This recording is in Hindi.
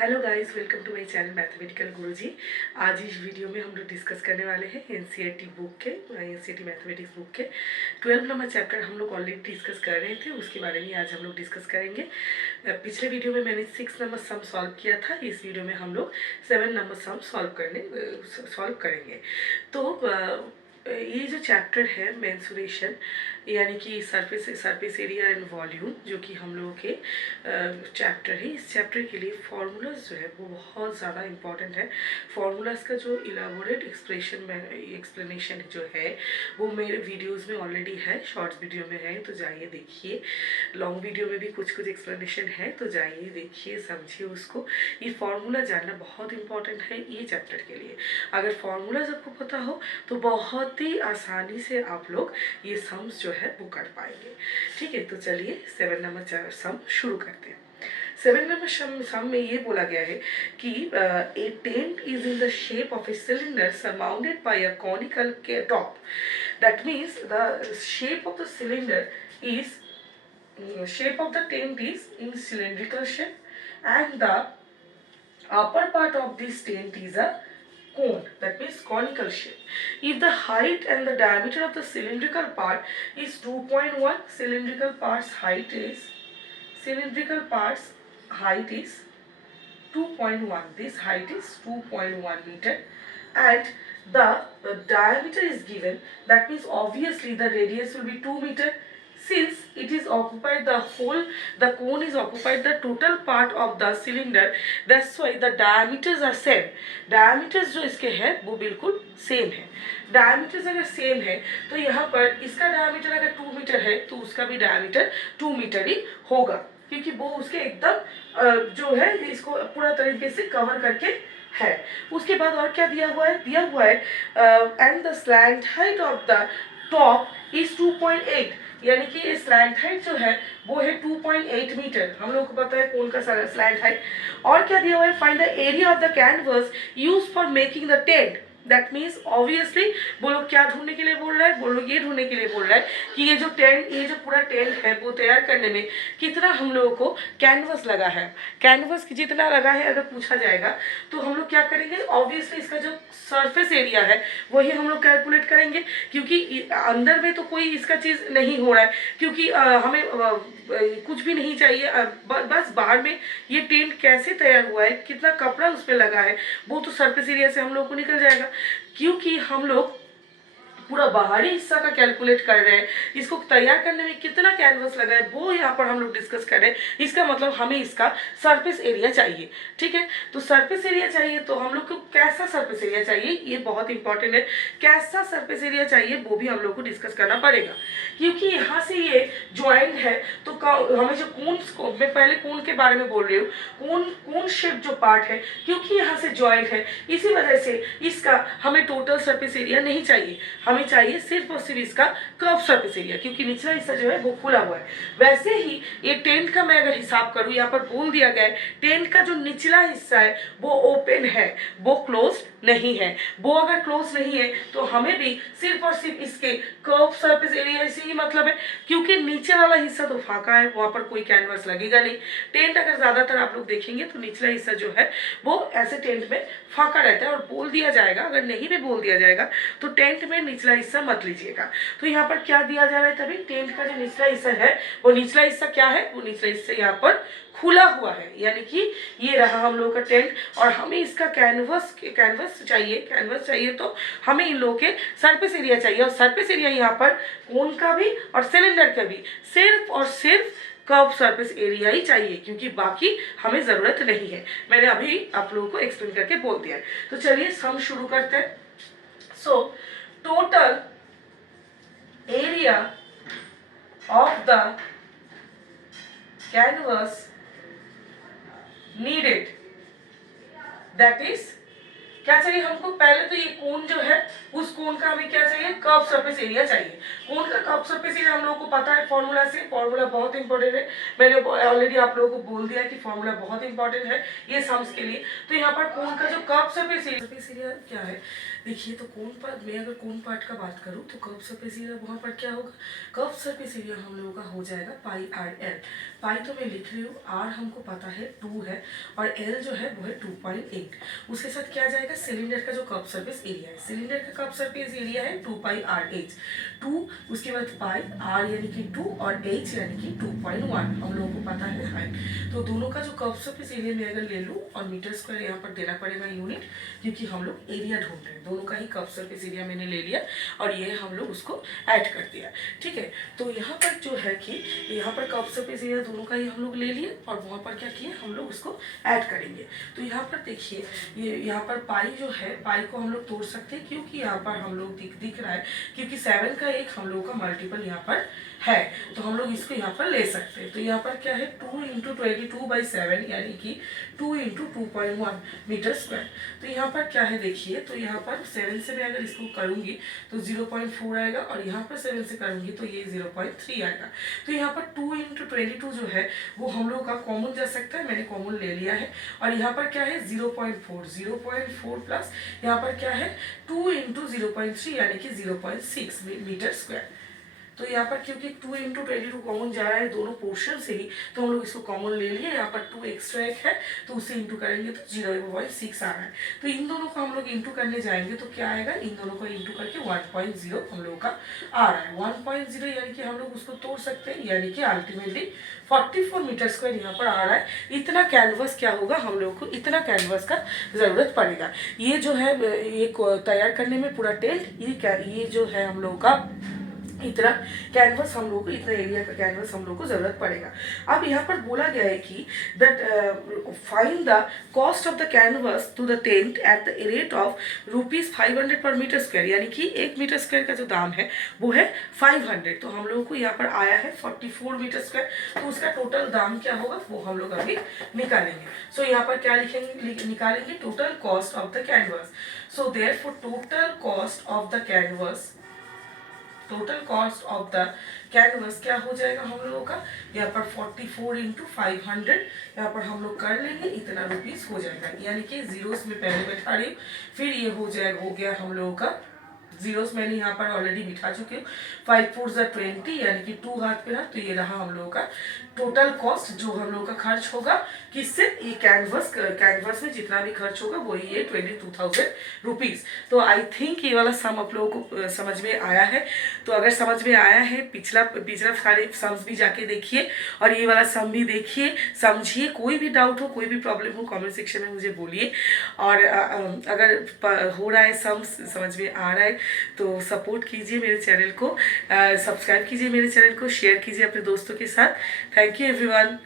Hello guys, welcome to my channel mathematical Guruji. आज इस वीडियो में हम लोग डिस्कस करने वाले हैं एनसीईआरटी बुक के एनसीईआरटी मैथमेटिक्स बुक के 12 नंबर चैप्टर हम लोग ऑलरेडी डिस्कस कर रहे थे, उसके बारे में आज हम लोग डिस्कस करेंगे। पिछले वीडियो में मैंने 6 नंबर सम सॉल्व किया था, इस वीडियो में हम लोग 7 नंबर सम सॉल्व करेंगे। तो ये जो चैप्टर है मेंसुरेशन यानी कि सरफेस एरिया एंड वॉल्यूम, जो कि हम लोगों के चैप्टर है, इस चैप्टर के लिए फार्मूलाज जो है वो बहुत ज़्यादा इम्पॉर्टेंट है। फार्मूलाज का जो इलाबोरेट एक्सप्लेनेशन जो है वो मेरे वीडियोस में ऑलरेडी है, शॉर्ट्स वीडियो में है, तो जाइए देखिए। लॉन्ग वीडियो में भी कुछ कुछ एक्सप्लेनेशन है, तो जाइए देखिए, समझिए उसको। ये फार्मूला जानना बहुत इंपॉर्टेंट है ये चैप्टर के लिए। अगर फार्मूलाज आपको पता हो तो बहुत ही आसानी से आप लोग ये सम्स जो है वो कर पाएंगे। ठीक है, तो चलिए 7 नंबर सम शुरू करते हैं। 7 नंबर सम में ये बोला गया है कि a tent is in the shape of a cylinder surrounded by a conical top. That means the shape of the cylinder is shape of the tent is in cylindrical shape and the upper part of this tent is a cone, that means conical shape. If the height and the diameter of the cylindrical part is 2.1, cylindrical parts height is 2.1, this height is 2.1 meter, and the diameter is given, that means obviously the radius will be 2 meter. Since it is occupied the cone is occupied the total part of the cylinder, that's why the diameters are same. diameters जो इसके है वो बिल्कुल सेम है। diameters अगर सेम है तो यहाँ पर इसका diameter अगर 2 मीटर है तो उसका भी diameter 2 मीटर ही होगा, क्योंकि वो उसके एकदम जो है इसको पूरा तरीके से कवर करके है। उसके बाद और क्या दिया हुआ है and the slant height of the top is 2.8, यानी कि स्लैंट हाइट जो है वो है 2.8 मीटर। हम लोग को पता है कौन का स्लैंट हाइट। और क्या दिया हुआ है, find the area of the canvas use for making the tent. That means obviously वो लोग क्या ढूंढने के लिए बोल रहा है, वो लोग ये ढूंढने के लिए बोल रहा है कि ये जो पूरा टेंट है वो तैयार करने में कितना हम लोगों को कैनवस लगा है। कैनवस जितना लगा है अगर पूछा जाएगा तो हम लोग क्या करेंगे, ऑब्वियसली इसका जो सरफेस एरिया है वही हम लोग कैलकुलेट करेंगे, क्योंकि अंदर में तो कोई इसका चीज़ नहीं हो रहा है, क्योंकि हमें कुछ भी नहीं चाहिए, बस बाहर में ये टेंट कैसे तैयार हुआ है, कितना कपड़ा उस पर लगा है, वो तो सरफेस एरिया से हम लोग को निकल जाएगा। क्योंकि हम लोग पूरा बाहरी हिस्सा का कैलकुलेट कर रहे हैं, इसको तैयार करने में कितना कैनवस लगा है वो यहाँ पर हम लोग डिस्कस कर रहे हैं। इसका मतलब हमें इसका सरफेस एरिया चाहिए। ठीक है, तो सरफेस एरिया चाहिए तो हम लोग को कैसा सरफेस एरिया चाहिए ये बहुत इंपॉर्टेंट है। कैसा सरफेस एरिया चाहिए वो भी हम लोग को डिस्कस करना पड़ेगा, क्योंकि यहाँ से ये ज्वाइंट है तो हमें जो कोन, मैं पहले कोन के बारे में बोल रही हूँ, कोन शेप जो पार्ट है, क्योंकि यहाँ से ज्वाइंट है इसी वजह से इसका हमें टोटल सरफेस एरिया नहीं चाहिए, हमें चाहिए सिर्फ और सिर्फ इसका कर्व सरफेस एरिया, क्योंकि निचला हिस्सा जो है वो खुला हुआ है। वैसे ही ये टेंट का मैं अगर हिसाब करूँ, यहाँ पर बोल दिया गया है टेंट का जो निचला हिस्सा है वो ओपन है, वो क्लोज नहीं है। वो अगर क्लोज नहीं है तो हमें भी सिर्फ और सिर्फ इसके कर्व सरफेस एरिया से ही मतलब है, क्योंकि नीचे वाला हिस्सा तो फाका है, वहाँ पर कोई कैनवस लगेगा नहीं। टेंट अगर ज़्यादातर आप लोग देखेंगे तो निचला हिस्सा जो है वो ऐसे टेंट में फाका रहता है, और बोल दिया जाएगा, अगर नहीं भी बोल दिया जाएगा तो टेंट में निचला हिस्सा मत लीजिएगा। तो यहाँ पर क्या दिया जा रहा है, तभी टेंट का जो निचला हिस्सा है वो निचला हिस्सा क्या है, वो निचला हिस्सा यहाँ पर खुला हुआ है, यानी कि ये रहा हम लोग का टेंट। और हमें इसका कैनवस चाहिए तो हमें इन लोगों के सरफेस एरिया चाहिए, और सरफेस एरिया यहाँ पर कोन का भी और सिलेंडर का भी सिर्फ और सिर्फ कर्व सरफेस एरिया ही चाहिए, क्योंकि बाकी हमें ज़रूरत नहीं है। मैंने अभी आप लोगों को एक्सप्लेन करके बोल दिया है। तो चलिए सम शुरू करते हैं। So total area of the canvas needed, that is क्या चाहिए हमको, पहले तो ये कोन जो है उस कोन का हमें क्या चाहिए, कर्व सरफेस एरिया चाहिए। कोन का कर्व सरफेस एरिया हम लोगों को पता है फॉर्मूला से, फॉर्मूला बहुत इंपॉर्टेंट है, मैंने ऑलरेडी आप लोगों को बोल दिया कि फॉर्मूला बहुत इंपॉर्टेंट है ये सम्स के लिए। तो यहाँ पर कोन का जो कर्व सरफेस एरिया क्या है, देखिए तो कोन पर मैं अगर कोन पार्ट का बात करूँ तो कर्व सरफेस एरिया वहाँ पर क्या होगा, कर्व सरफेस एरिया हम लोगों का हो जाएगा पाई आर एल। पाई तो मैं लिख रही हूँ, आर हमको पता है 2 है और एल जो है वो है 2.8। उसके साथ क्या जाएगा, सिलेंडर का जो कर्व सरफेस एरिया है, सिलेंडर का कर्व सरफेस एरिया है 2 पाई आर एच 2, उसके बाद पाई आर यानी कि 2 और एच यानी कि 2.1 हम लोगों को पता है हाइट। तो दोनों का जो कर्व सरफेस एरिया में अगर ले लूँ और मीटर स्क्वायर यहाँ पर देना पड़ेगा यूनिट, क्योंकि हम लोग एरिया ढूंढ रहे हैं, दोनों का ही कर्व सरफेस एरिया मैंने ले लिया और ये हम लोग उसको ऐड कर दिया। ठीक है, तो यहाँ पर जो है कि यहाँ पर कर्व सरफेस एरिया दोनों का ही हम लोग ले लिए और वहाँ पर क्या किए हम लोग उसको ऐड करेंगे। तो यहाँ पर देखिए ये यहाँ पर पाई जो है, पाई को हम लोग तोड़ सकते हैं क्योंकि यहाँ पर हम लोग दिख रहा है क्योंकि 7 का एक हम लोग का मल्टीपल यहाँ पर है, तो हम लोग इसको यहाँ पर ले सकते हैं। तो यहाँ पर क्या है 2 × 22/7 यानी कि 2 × 2.1 मीटर स्क्वायर। तो यहाँ पर क्या है देखिए, तो यहाँ पर 7 से मैं अगर इसको करूँगी तो 0.4 आएगा और यहाँ पर 7 से करूँगी तो ये 0.3 आएगा। तो यहाँ पर 2 × 22 जो है वो हम लोग का कॉमन जा सकता है, मैंने कॉमन ले लिया है। और यहाँ पर क्या है 0.4 प्लस यहाँ पर क्या है 2 × 0.3 यानी कि 0.6 मीटर स्क्वायर। तो यहाँ पर क्योंकि 2 × 22 कॉमन जा रहा है दोनों पोर्शन से ही, तो हम लोग इसको कॉमन ले लिए। यहाँ पर 2 एक्स्ट्रा एक है तो उससे इंटू करेंगे तो 0.6 आ रहा है। तो इन दोनों को हम लोग इंटू करने जाएंगे तो क्या आएगा, इन दोनों को इंटू करके 1.0 हम लोग का आ रहा है। 1.0 यानी कि हम लोग उसको तोड़ सकते हैं, यानी कि अल्टीमेटली 44 मीटर स्क्वायर यहाँ पर आ रहा है। इतना कैनवस क्या होगा, हम लोग को इतना कैनवस का ज़रूरत पड़ेगा। ये जो है ये तैयार करने में पूरा टेंट ये जो है हम लोग का इतना कैनवस हम लोग को, इतना एरिया का कैनवस हम लोग को ज़रूरत पड़ेगा। अब यहाँ पर बोला गया है कि that find the cost of the canvas to the tent at the rate of ₹500 per metre square, यानी कि 1 मीटर स्क्वायर का जो दाम है वो है 500। तो हम लोगों को यहाँ पर आया है 44 मीटर स्क्वायर, तो उसका टोटल दाम क्या होगा वो हम लोग अभी निकालेंगे। सो यहाँ पर क्या लिखेंगे, निकालेंगे total cost of the canvas. So therefore total cost of the canvas, total cost of the canvas क्या हो जाएगा हम लोगों का, यहाँ पर 44 × 500 यहाँ पर हम लोग कर लेंगे, इतना रुपीस हो जाएगा। यानी कि जीरोस में पहले बैठा रही हूँ, फिर ये हो गया हम लोगों का जीरोस मैंने यहाँ पर ऑलरेडी बिठा चुकी हूँ। 5 4 × 20 यानी कि 2 हाथ पे रहा, तो ये रहा हम लोगों का टोटल कॉस्ट जो हम लोगों का खर्च होगा किससे, ये कैनवस में जितना भी खर्च होगा वही ये 22,000 रुपीज़। तो आई थिंक ये वाला सम आप लोगों को समझ में आया है। तो अगर समझ में आया है, पिछला सारे सम्स भी जाके देखिए और ये वाला सम भी देखिए, समझिए। कोई भी डाउट हो, कोई भी प्रॉब्लम हो, कमेंट सेक्शन में मुझे बोलिए। और अगर हो रहा है सम्स समझ में आ रहा है तो सपोर्ट कीजिए मेरे चैनल को, सब्सक्राइब कीजिए मेरे चैनल को, शेयर कीजिए अपने दोस्तों के साथ। Thank you everyone.